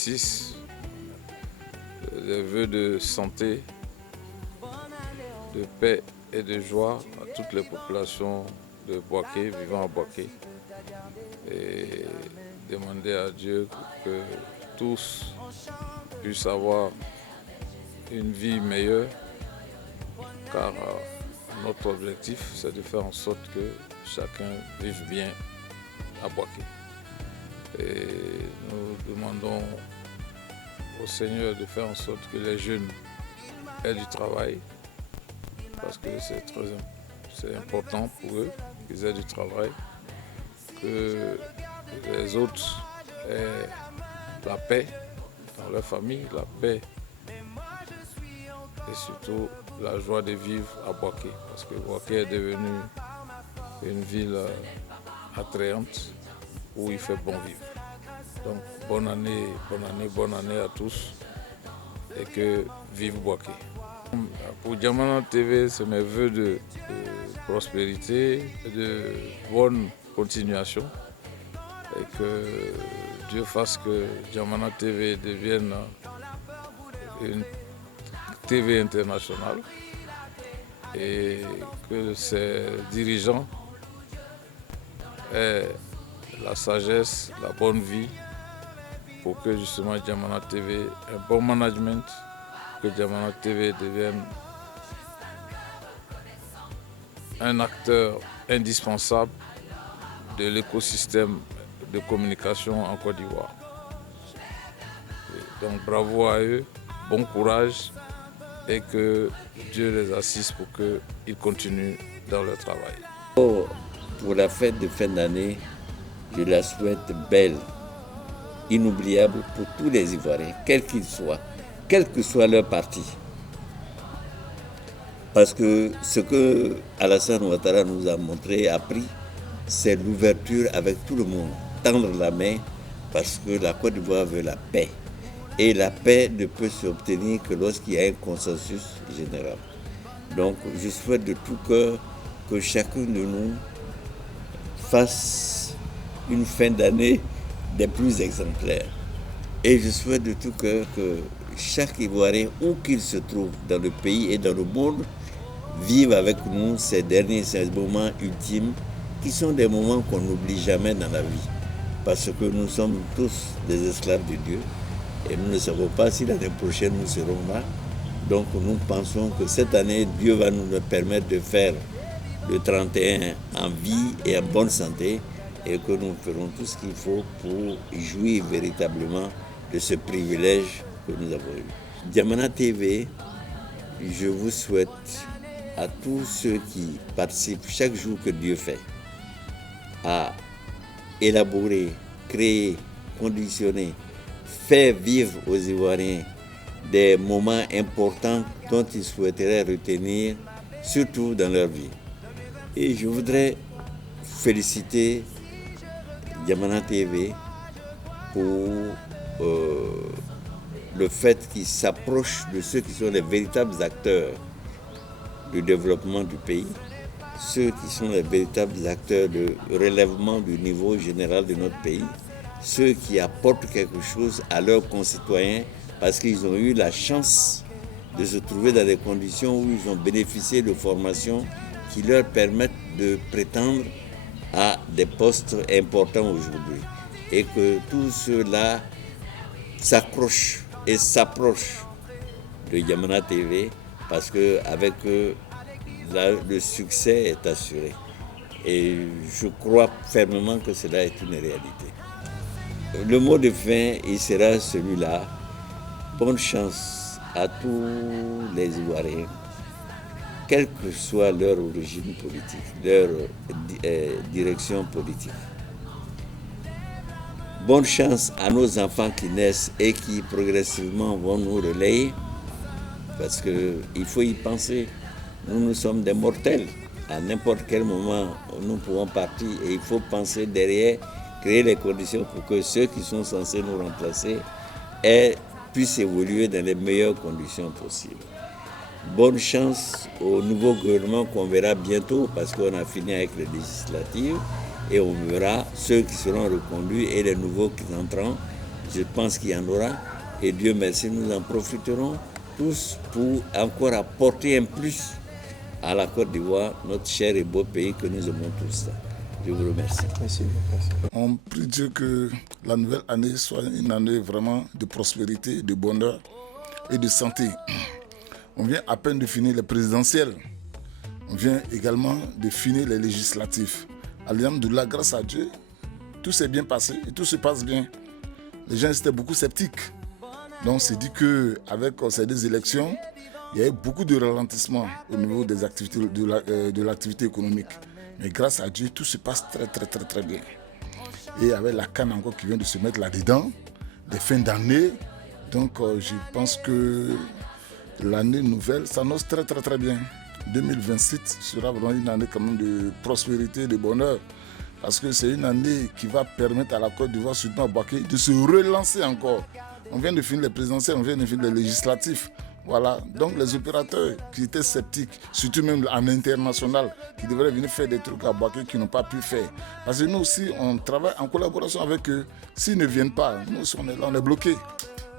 2026, des vœux de santé, de paix et de joie à toutes les populations de Boaké, vivant à Boaké, et demander à Dieu que tous puissent avoir une vie meilleure, car notre objectif, c'est de faire en sorte que chacun vive bien à Boaké. Et nous demandons au Seigneur de faire en sorte que les jeunes aient du travail, parce que c'est important pour eux qu'ils aient du travail, que les autres aient la paix dans leur famille, la paix et surtout la joie de vivre à Boaké, parce que Boaké est devenu une ville attrayante où il fait bon vivre. Donc bonne année à tous et que vive Boaké. Pour Diamana TV, c'est mes vœux de prospérité, de bonne continuation et que Dieu fasse que Diamana TV devienne une TV internationale et que ses dirigeants aient la sagesse, la bonne vie pour que justement Diamana TV, un bon management, que Diamana TV devienne un acteur indispensable de l'écosystème de communication en Côte d'Ivoire. Donc bravo à eux, bon courage et que Dieu les assiste pour qu'ils continuent dans leur travail. Pour la fête de fin d'année, je la souhaite belle, inoubliable pour tous les Ivoiriens, quels qu'ils soient, quel que soit leur parti. Parce que ce que Alassane Ouattara nous a montré, appris, c'est l'ouverture avec tout le monde, tendre la main, parce que la Côte d'Ivoire veut la paix. Et la paix ne peut s'obtenir que lorsqu'il y a un consensus général. Donc je souhaite de tout cœur que chacun de nous fasse une fin d'année des plus exemplaires. Et je souhaite de tout cœur que chaque Ivoirien, où qu'il se trouve dans le pays et dans le monde, vive avec nous ces moments ultimes qui sont des moments qu'on n'oublie jamais dans la vie. Parce que nous sommes tous des esclaves de Dieu et nous ne savons pas si l'année prochaine nous serons là. Donc nous pensons que cette année, Dieu va nous permettre de faire le 31 en vie et en bonne santé et que nous ferons tout ce qu'il faut pour jouir véritablement de ce privilège que nous avons eu. Diamana TV, je vous souhaite à tous ceux qui participent chaque jour que Dieu fait à élaborer, créer, conditionner, faire vivre aux Ivoiriens des moments importants dont ils souhaiteraient retenir, surtout dans leur vie. Et je voudrais féliciter Diamana TV pour le fait qu'ils s'approchent de ceux qui sont les véritables acteurs du développement du pays, ceux qui sont les véritables acteurs de relèvement du niveau général de notre pays, ceux qui apportent quelque chose à leurs concitoyens parce qu'ils ont eu la chance de se trouver dans des conditions où ils ont bénéficié de formations qui leur permettent de prétendre à des postes importants aujourd'hui. Et que tous ceux-là s'accrochent et s'approchent de Diamana TV parce qu'avec eux, le succès est assuré. Et je crois fermement que cela est une réalité. Le mot de fin, il sera celui-là. Bonne chance à tous les Ivoiriens, quelle que soit leur origine politique, leur direction politique. Bonne chance à nos enfants qui naissent et qui progressivement vont nous relayer, parce qu'il faut y penser. Nous sommes des mortels. À n'importe quel moment, nous pouvons partir et il faut penser derrière, créer les conditions pour que ceux qui sont censés nous remplacer puissent évoluer dans les meilleures conditions possibles. Bonne chance au nouveau gouvernement qu'on verra bientôt parce qu'on a fini avec les législatives et on verra ceux qui seront reconduits et les nouveaux qui entreront je pense qu'il y en aura. Et Dieu merci, nous en profiterons tous pour encore apporter un plus à la Côte d'Ivoire, notre cher et beau pays que nous aimons tous. Je vous remercie. Merci. On prie Dieu que la nouvelle année soit une année vraiment de prospérité, de bonheur et de santé. On vient à peine de finir les présidentielles. On vient également de finir les législatifs. Alhamdoulilah, grâce à Dieu, tout s'est bien passé et tout se passe bien. Les gens étaient beaucoup sceptiques. Donc on s'est dit qu'avec ces deux élections, il y a eu beaucoup de ralentissement au niveau des activités, de l'activité économique. Mais grâce à Dieu, tout se passe très bien. Et avec la canne encore qui vient de se mettre là-dedans, les fins d'année, donc je pense que l'année nouvelle s'annonce très bien. 2027 sera vraiment une année quand même de prospérité, de bonheur. Parce que c'est une année qui va permettre à la Côte d'Ivoire, surtout à Bouaké, de se relancer encore. On vient de finir les présidentielles, on vient de finir les législatifs. Voilà, donc les opérateurs qui étaient sceptiques, surtout même en international, qui devraient venir faire des trucs à Bouaké qui n'ont pas pu faire. Parce que nous aussi, on travaille en collaboration avec eux. S'ils ne viennent pas, nous aussi, on est là, on est bloqués.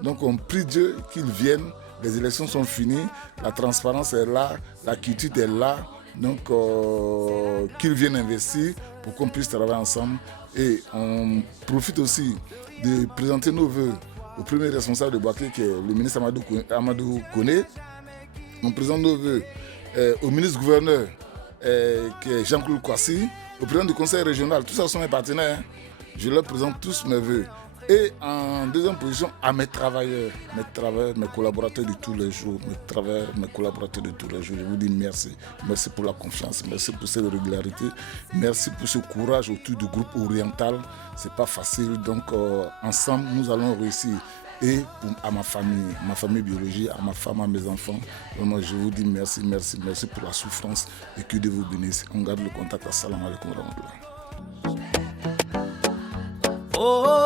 Donc on prie Dieu qu'ils viennent. Les élections sont finies, la transparence est là, la quiétude est là. Donc qu'ils viennent investir pour qu'on puisse travailler ensemble. Et on profite aussi de présenter nos vœux au premier responsable de Bouaké, qui est le ministre Amadou Koné. On présente nos vœux au ministre-gouverneur, qui est Jean-Claude Kouassi, au président du conseil régional. Tous ça sont mes partenaires. Je leur présente tous mes vœux. Et en deuxième position, à mes travailleurs, mes collaborateurs de tous les jours, mes collaborateurs de tous les jours. Je vous dis merci. Merci pour la confiance, merci pour cette régularité, merci pour ce courage autour du groupe oriental. C'est pas facile, donc ensemble, nous allons réussir. Et à ma famille biologique, à ma femme, à mes enfants, vraiment, je vous dis merci pour la souffrance et que Dieu vous bénisse. On garde le contact. Assalamu alaikum wa rahmatullah.